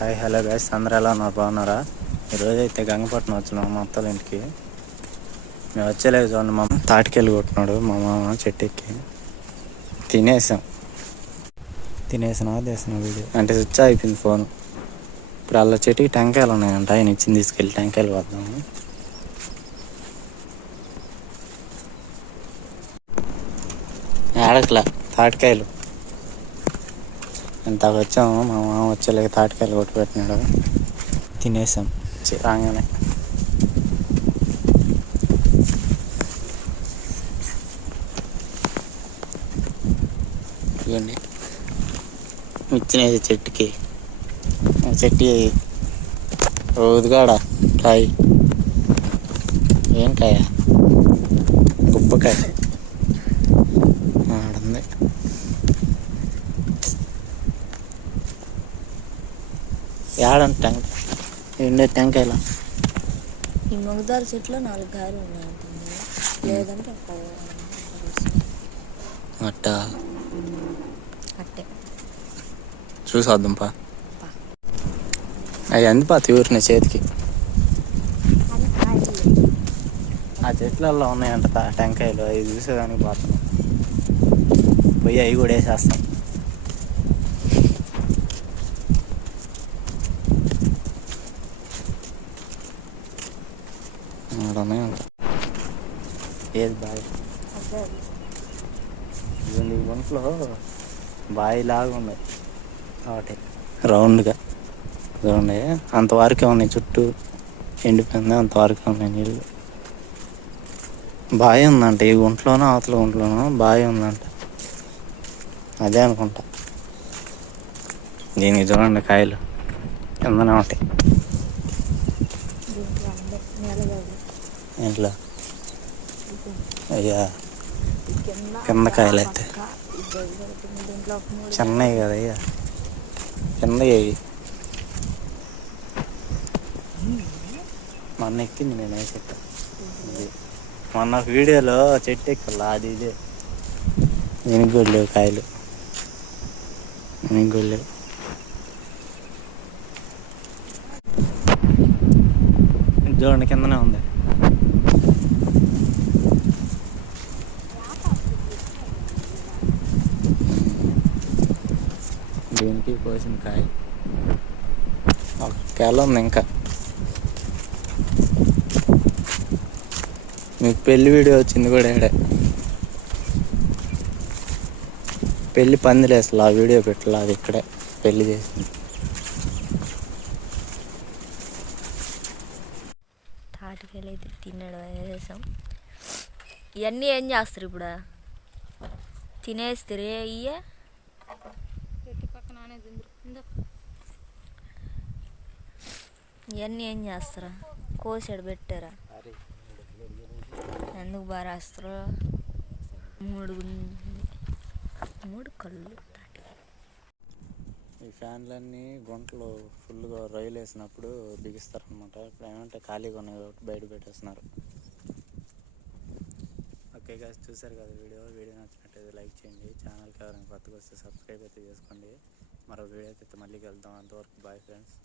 Hi hello guys అందరూ ఎలా ఉన్నారు? బాగున్నారా? ఈరోజు అయితే గంగపట్నం వచ్చినాం మా అత్తల ఇంటికి. మేము వచ్చేలేదు చూడండి మా తాటికెళ్ళి కొట్టినాడు మా మామ చెట్టు ఎక్కి తినేసాం. తినేసినా తీసిన వీడియో. అంటే స్విచ్ అయిపోయింది ఫోన్ ఇప్పుడు వాళ్ళ చెట్టుకి టెంకాయలు ఉన్నాయంట ఆయన ఇచ్చింది తీసుకెళ్ళి టెంకాయలు వద్దాము ఆడకలా తాటికాయలు. ఇంత వచ్చాము మా మామ వచ్చేలేక తాటికాయలు కొట్టి పెట్టినాడు. తినేసాం. రాగానే. ఇవ్వండి ఇచ్చినది చెట్టుకి. చెట్టు రోజుగాడ కాయ. ఏం కాయ? గుబ్బకాయ. ఏడంట టెంకాయ ఎండే టెంకాయలు ఈ మొగదాల చెట్లు నాలుగు ఉన్నాయంటుంది లేదంటే అట్ట. అట్టే. చూసొద్దాం పా. అవి అంది పా తీరిన చేతికి. అది కాయలు. ఆ చెట్లల్లో ఉన్నాయంట టెంకాయలు అవి చూసేదానికి పోతున్నాం పోయి అవి కూడా వేసేస్తాం. ఆడ ఉన్నాయంట ఏది బాయ్? ఈ గుంటలో బావి లాగా ఉన్నాయి ఒకటి. రౌండ్గా. చూడండి అంతవరకే ఉన్నాయి చుట్టూ. ఎండిపోయింది అంతవరకే ఉన్నాయి నీళ్ళు. బావి ఉందంట. ఈ గుంట్లోనో అవతల గుంట్లోనో బావి ఉందంట. అదే అనుకుంటా. దీనికి చూడండి కాయలు. కిందనే ఉంటాయి. ఇంట్లో. అయ్యా. కింద కాయలు అయితే. చిన్నవి కదా అయ్యా. చిన్నవి అవి. మొన్న ఎక్కింది నేను ఏ చెట్టు మొన్న వీడియోలో చెట్టు ఎక్కల అది ఇదే. వెనుక కూడా లేవు కాయలు. వెనుక కూడా లేవు. చూడండి కిందనే ఉంది. దీనికి కోసిన కాయ. ఒక ఉంది ఇంకా. మీకు పెళ్ళి వీడియో వచ్చింది కూడా ఇక్కడే పెళ్ళి పందిలు అసలు ఆ వీడియో పెట్టాల అది ఇక్కడే పెళ్ళి చేసింది. తాటికాయలు అయితే తినడం వేసాం ఇవన్నీ ఏం చేస్తారు ఇప్పుడు? తినేస్తారు ఇయ్యే? ఇవన్నీ ఏం చేస్తారా? కోసాడు పెట్టారా? ఎందుకు బాగా రాస్తారు? మూడు మూడు కళ్ళు ఈ ఫ్యాన్లన్నీ గుంటలు ఫుల్గా రైలు వేసినప్పుడు బిగిస్తారనమాట ఇప్పుడు ఏమంటే ఖాళీగా ఉన్నాయి కాబట్టి బయట పెట్టేస్తున్నారు. ఓకే గాస్ చూసారు కదా వీడియో. వీడియో నచ్చినట్టయితే లైక్ చేయండి. ఛానల్కి ఎవరైనా కొత్తగా వస్తే సబ్స్క్రైబ్ అయితే చేసుకోండి. మరో వీడియో అయితే మళ్ళీ కలుద్దాం. అంతవరకు బాయ్ ఫ్రెండ్స్